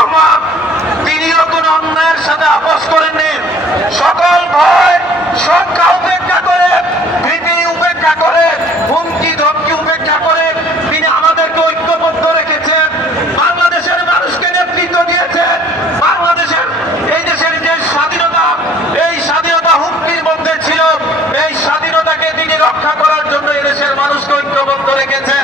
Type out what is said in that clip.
রহমান তিনিও কোন অন্যায়ের সাথে আপোষ করেননি। সকল ভয় সংখ্যা উপেক্ষা করে, ভীতি উপেক্ষা করে, হুমকি ধমকি উপেক্ষা করে তিনি আমাদেরকে ঐক্যবদ্ধ রেখেছেন। বাংলাদেশের মানুষকে নেতৃত্ব দিয়েছেন। বাংলাদেশের এই দেশের যে স্বাধীনতা, এই স্বাধীনতা হুমকির মধ্যে ছিল, এই স্বাধীনতাকে তিনি রক্ষা করার জন্য এই দেশের মানুষকে ঐক্যবদ্ধ রেখেছেন।